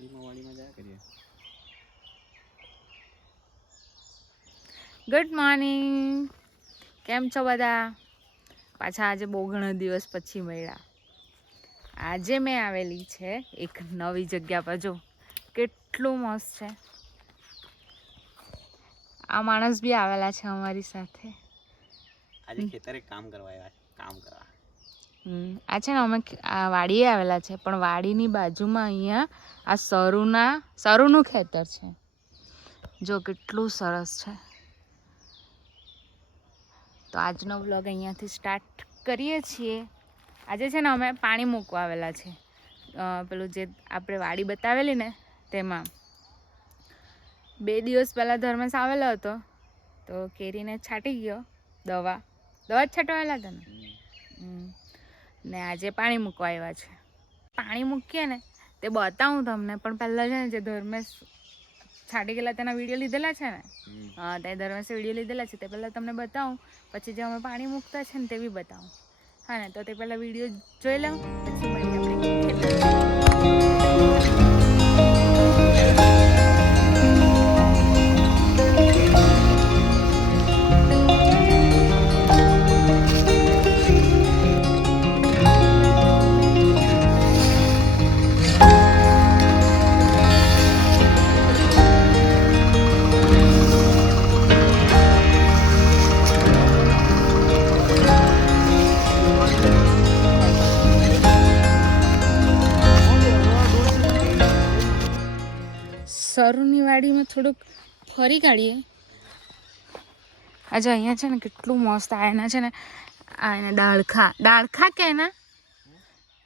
Good morning, કેમ છો બધા? પાછા આજે બહુ ઘણા દિવસ પછી મળ્યા. આજે મેં આવેલી છે એક નવી જગ્યા પર. જો કેટલું મસ્ત છે. આ માણસ બી આવેલા છે અમારી સાથે. આજે ખેતરે કામ કરવા આવ્યા છે, કામ કરવા. આ છે ને અમે આ વાડીએ આવેલા છે, પણ વાડીની બાજુમાં અહીંયા આ સરુનું ખેતર છે. જો કેટલું સરસ છે. તો આજનો વ્લોગ અહીંયાથી સ્ટાર્ટ કરીએ છીએ. આજે છે ને અમે પાણી મૂકવા આવેલા છે. પેલું જે આપણે વાડી બતાવેલી ને તેમાં 2 દિવસ પહેલાં ધર્મેશ આવેલો હતો, તો કેરીને છાંટી ગયો દવા જ છાંટવાયેલા હતા ને આજે પાણી મૂકવા આવ્યા છે. પાણી મૂકીએ ને તે બતાવું તમને, પણ પહેલાં છે ને જે ધર્મેશ છાંટી ગયેલા તેના વિડીયો લીધેલા છે ને, હા તે ધર્મેશે વિડીયો લીધેલા છે તે પહેલાં તમને બતાવું, પછી જે અમે પાણી મૂકતા છે ને તે બી બતાવું. હા ને, તો તે પહેલાં વિડીયો જોઈ લઉં, પછી મળીએ આપણે. સરુની વાડીમાં થોડુંક ફરી કાઢીએ. આજે અહીંયા છે ને કેટલું મસ્ત આ એના છે ને, આ એના ડાળખા કે એના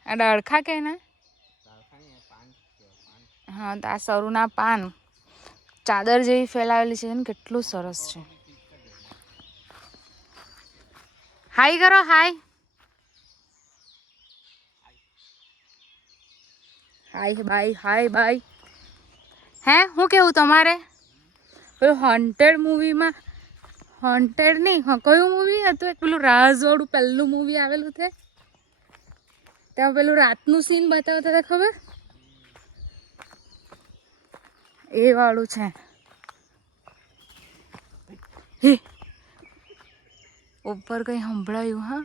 આ ડાળખા કે એના હા, તો આ સરુના પાન ચાદર જેવી ફેલાવેલી છે ને, કેટલું સરસ છે. હાય કરો, હાય બાય. હે શું કેવું તમારે? પેલું હોન્ટેડ મૂવીમાં, હોન્ટેડ નહીં, હા કયું મૂવી હતું એક પેલું રાજવાળું પહેલું મૂવી આવેલું છે, ત્યાં પેલું રાતનું સીન બતાવતા હતા ખબર, એ વાળું છે. ઉપર કઈ સંભળાયું? હા,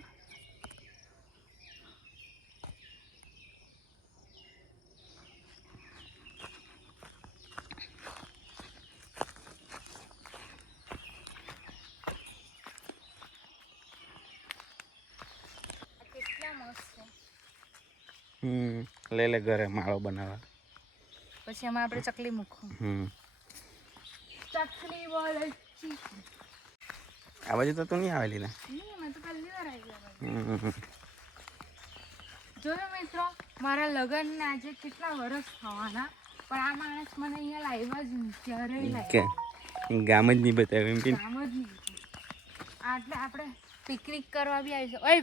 લે ઘરે માળો બનાવવા. પછી એમાં આપણે ચકલી મૂકવું. ચકલી બોલે આ બાજુ તો તું નહીં આવેલી ને? મેં તો પહેલી વાર આવી. જોયું મિત્રો, મારા લગ્નને આજે કેટલા વર્ષ થવાના, પણ આ માણસ મને અહીંયા લાવ્યા જ નહીં, ક્યારેય લાવ્યા ગામ જ નહીં બતાવ્યું એમ કે ગામ જ નહીં. એટલે આપણે પિકનિક કરવા બી આવી છે. ઓય,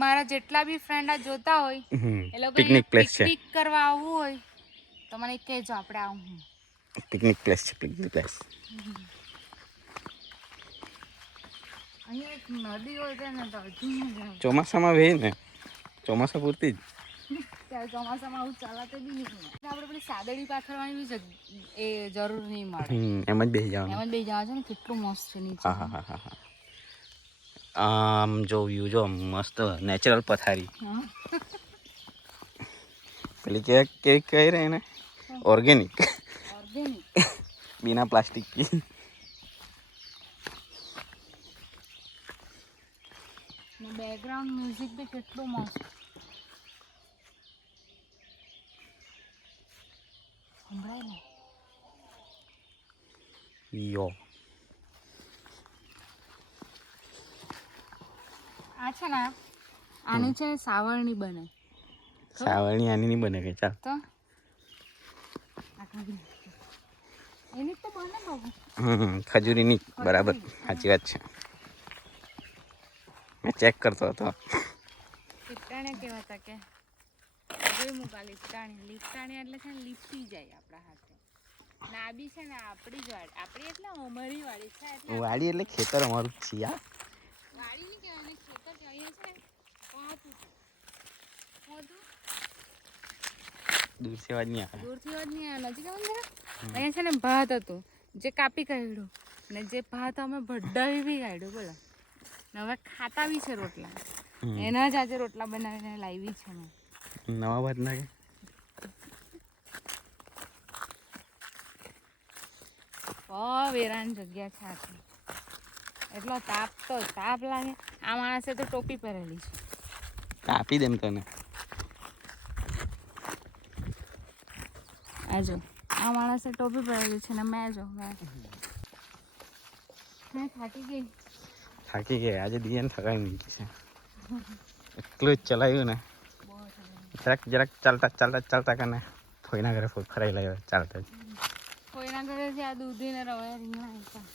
મારા જેટલા બી ફ્રેન્ડ આ જોતા હોય એ લોકો પિકનિક પ્લેસ છે. પિકનિક કરવા આવવું હોય તો મને કહેજો, આપણે આવું. પિકનિક પ્લેસ છે, પિકનિક પ્લેસ. અહીંયા એક નદી હોય છે ને, તો હજુ ચોમાસામાં વહે ને, ચોમાસા પૂરતી જ. ત્યારે ચોમાસામાં આવું ચાલાતે બી નહીં. આપણે પેલી સાદડી પાથરવાની બી એ જરૂર નહીં મળે. એમ જ બેસી જવાનું. એમ જ બેસી જવાનું છે ને, કેટલું મસ્ત છે નીચે. હા. આમ જો વ્યૂ જો મસ્ત નેચરલ પથારી. પેલી કેવી કહી રહે ને, ઓર્ગેનિક बिना प्लास्टिक की. बैकग्राउंड म्यूजिक भी કેટલું મસ્ત સંભળાય ને. યો આ છે ને, આની છે સાવરણી બને. સાવરણી આની નહીં બને કે? ચાલ તો એની તો બને બાબુ. ખજૂરીની બરાબર સાચી વાત છે. મેં ચેક કરતો હતો. લીપટાણે કેવા હતા કે જોઈ મૂકા લીપટાણી એટલે છે ને લીપટી જાય આપણા હાથે. ના બી છે ને આપણી જ વાડી, આપણી એટલે અમારી વાડી છે. એટલે વાડી એટલે ખેતર અમારું જ છે યાર. વાડી નહીં કહેવાય, ખેતર છે. અહીંયા છે ને દૂરથી અવાજ નહીં આવે. દૂરથી અવાજ નહીં આવે, નજીક આવે ને જરા. અહીંયા છે ને ભાત હતું જે કાપી કાઢ્યું ને જે ભાત અમે ભડાવી બી કાઢ્યું બોલો. ને હવે ખાતા બી છે રોટલા. એના જ આજે રોટલા બનાવીને લાવી છે મેં. નવા ભાત નાખે. વેરાન જગ્યા છે આખી. એટલો તાપ લાગે. આ માણસે તો ટોપી પહેરેલી છે. કાપી દેમ તને. આ જો આ માણસે ટોપી પહેરેલી છે ને મેં થાકી ગઈ. આજે દિયાને થકાઈ મૂકી છે. એટલું જ ચલાવ્યું ને. જરાક ચાલતા કરીને ફોઈના ઘરે ફરાઈ લાવ્યો ચાલતા જ. કોઈના ઘરેથી આ દૂધી ને રવા રીંગણા હતા.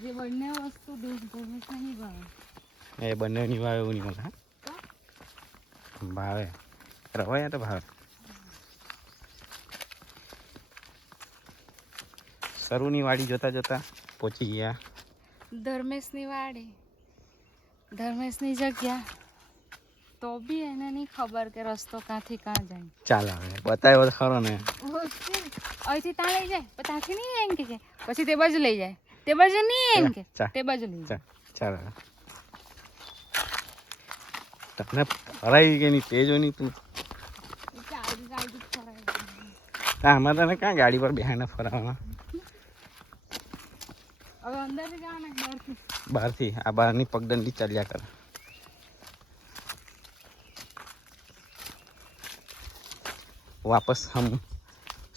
જે બંને વસ્તુ દૂધ ગમે છે નહીં ભાવે. એ બંનેની ભાવે એવું નહીં મને. ભાવે રવાયા તો ભાવે. સરુની વાડી જોતા પહોંચી ગયા ધર્મેશની વાડી. ધર્મેશની જગ્યા તો બી એને નહીં ખબર કે રસ્તો ક્યાંથી ક્યાં જાય. ચાલ આવે બતાવ્યો તો ખરો ને. અહીંથી ત્યાં લઈ જાય પણ ત્યાંથી નહીં એમ કે પછી તે બાજુ લઈ જાય. તે બાજુ નહીં એમ કે તે બાજુ લઈ જાય. ચાલ તને ફરાઈ ગઈ ની તેજો ની તું. આમાં તને ક્યાં ગાડી પર બેહાને ફરાવવા. હવે અંદર જવાના બહારથી આ બહારની પગદંડી ચાલ્યા કરે. वापस हम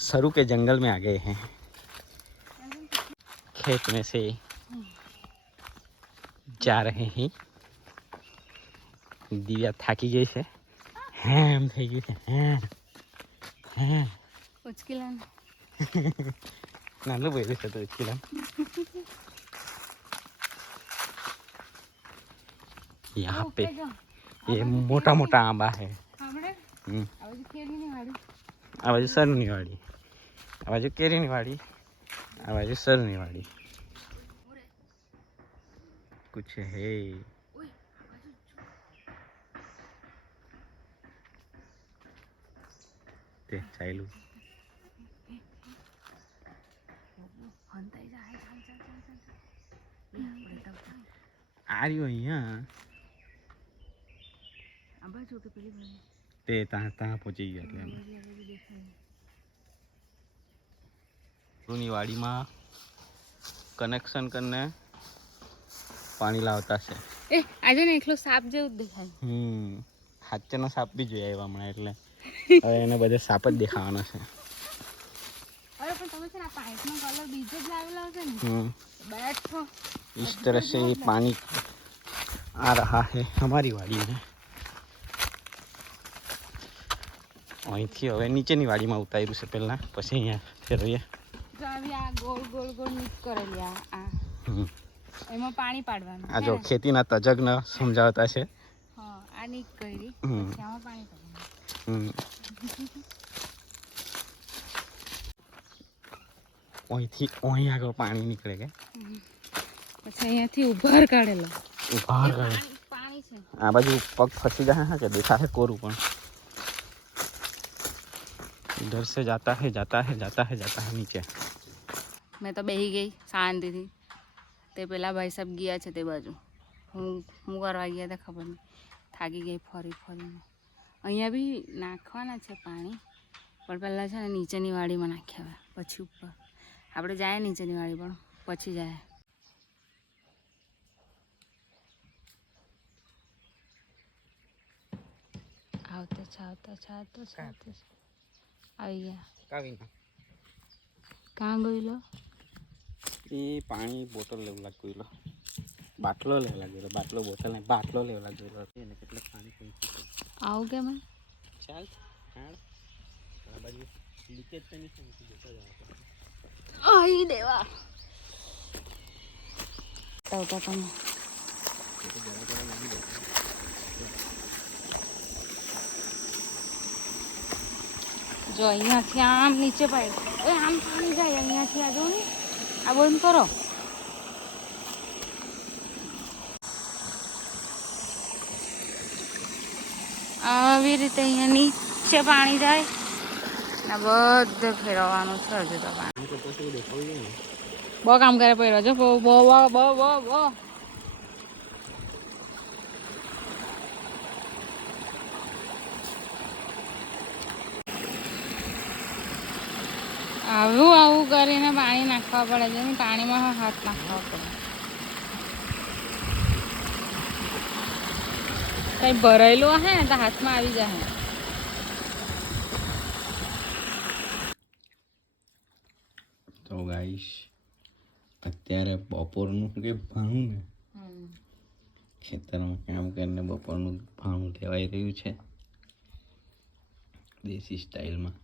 सरू के जंगल में आ गए हैं. खेत में से जा रहे हैं. दिव्या થાકી ગઈ છે. એમ થઈ ગઈ છે. ઉચકીલાન નાનું બોલ્યું છે તો ઉચકીલાન. यहाँ पे ये मोटा मोटा आंबा है. આ બાજુ સરુની વાડી, આ બાજુ કેરીની વાડી, આ બાજુ સરુની વાડી. कुछ है તે ચાલ્યું. આ રહ્યું અહીંયા તે ત્યાં પહોંચી ગયા એટલે સરુની વાડીમાં કનેક્શન કરીને પાણી લાવતા છે. એ આજે ને એકલો સાપ જેવું જ દેખાય. હાચનો સાપ બી જોઈ આવ્યા હમણાં એટલે હવે એને બધે સાપ જ દેખાવાનો છે. અરે પણ તમે છે ને આ પાઇપનો કલર બીજો જ લાવેલો હશે ને. बैठो इस तरह से पानी आ रहा है हमारी वाड़ी में. અહીંથી હવે નીચેની વાડીમાં ઉતાર્યું છે પહેલાં, પછી અહીંયા ફેરવીએ. આ ગોળ ગોળ ગોળ નીક કરેલી આ એમાં પાણી પાડવાનું. આ જો ખેતીના તજજ્ઞ સમજાવતા છે. હા આ નીક કરી પછી આમાં પાણી પાડવાનું. અહીંથી અહીં આગળ પાણી નીકળે કે પછી અહીંયાથી ઉભાર કાઢેલો. ઉભાર કાઢે પાણી છે. આ બાજુ પગ ફસી જાય હા કે દેખાશે કોરું પણ. इधर से जाता है नीचे. मैं तो બેહી ગઈ શાંતિથી. તે પેલા ભાઈ સાહેબ ગયા છે તે બાજુ. હું કરવા ગયા હતા ખબર નહીં. થાકી ગઈ ફરીને. અહીંયા બી નાખવાના છે પાણી પણ પહેલાં છે ને નીચેની વાડીમાં નાખ્યા હવે પછી ઉપર. આપણે જાય નીચેની વાડી પણ પછી જાય. આવતા આવી ગયા. કાં ગયેલો? એ પાણી બોટલ લેવા લાગેલો. બાટલો લેવા લાગેલો. બાટલો બોટલ ને બાટલો લેવા લાગેલો. એને કેટલે પાણી પીવું. આવું કે મેં ચાલ હાડ આ બાજુ લીકેજ તો નહીં જતો જાવ. આઈ દેવા આવતા તમે જો અહીંયાથી આમ નીચે પાડે. આમ પાણી જાય અહીંયાથી. આ જો ને આ બંધ કરો. આવી રીતે અહીંયાની વચ્ચે પાણી જાય ને બધે ફેરવવાનું છે હજુ તો પાણી બહુ કામ કરે પહેરો જો બહુ બહુ બહુ બહુ બહુ આવું આવું કરીને પાણી નાખવા પડે છે પાણીમાં હાથ નાખવા પડે કઈ ભરાયેલું હે ને તો હાથમાં આવી જાય તો ગાઈસ અત્યારે બપોરનું કે ભાણું ને ખેતરમાં કામ કરીને બપોરનું ભાણું લેવાઈ રહ્યું છે દેશી સ્ટાઇલમાં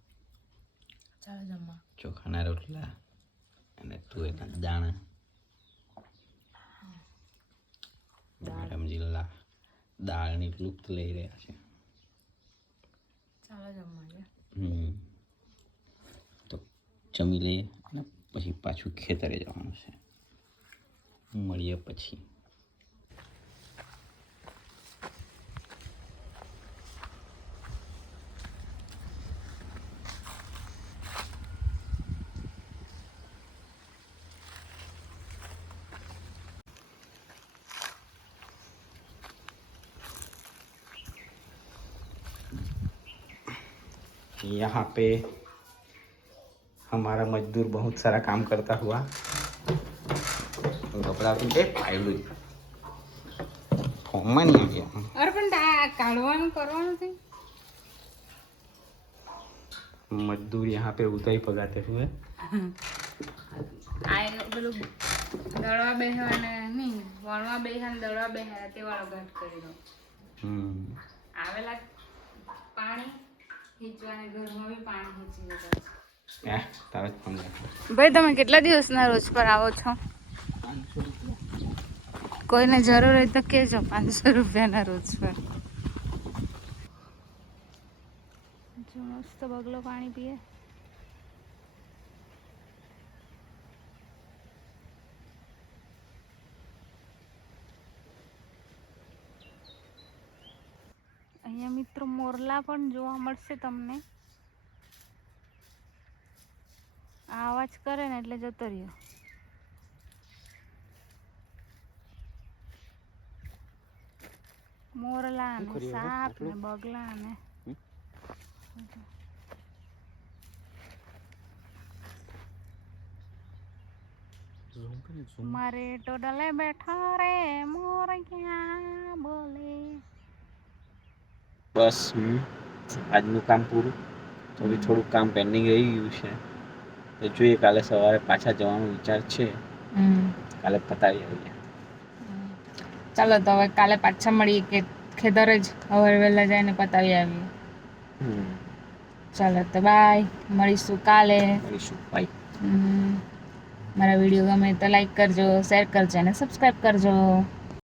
ચાલો જમવા ચોખાના રોટલા અને તુવેરના દાણા મેડમ જિલ્લા દાળની લુપ્ત લઈ રહ્યા છે ચાલો જમવા તો જમી લઈએ અને પછી પાછું ખેતરે જવાનું છે મળીએ પછી यहाँ पे हमारा मजदूर बहुत सारा काम करता हुआ कपड़ा भी फाइल फॉर्म में नहीं आ गया અરે પણ કાઢવાનું કરવાનું છે मजदूर यहाँ पे उदय पगाते हुए આ એનું પેલું દળવા બેહવાને નહીં વણવા બેહવા દળવા બેહવા તે વાળો ઘાટ કરી દો આવેલા પાણી ખીચવાને ઘરમાં બી પાણી ખીચી જતા તારે ફોન ભાઈ તમે કેટલા દિવસના રોજ પર આવો છો કોઈને જરૂર હોય તો કહેજો 500 રૂપિયાના રોજ પર જો મસ્ત બગલો પાણી પીએ અહીંયા મિત્રો મોરલા પણ જોવા મળશે તમને આ અવાજ કરે ને એટલે જતો રહ્યો મોરલા ને સાપ ને બગલા ને મારે તો ડલે બેઠા રે મોર ક્યાં બોલે બસ આજનું કામ પૂરું તો બી થોડુંક કામ પેન્ડિંગ રહી ગયું છે તો જોઈએ કાલે સવારે પાછા જવાનો વિચાર છે કાલે પતાવી આવીએ ચાલો તો હવે કાલે પાછા મળીએ કે ખેતરે જ હવે વહેલા જઈને પતાવી આવીએ ચાલો તો બાય મળીશું કાલે બાય મારા વિડીયો ગમે તો લાઈક કરજો શેર કરજો અને સબસ્ક્રાઈબ કરજો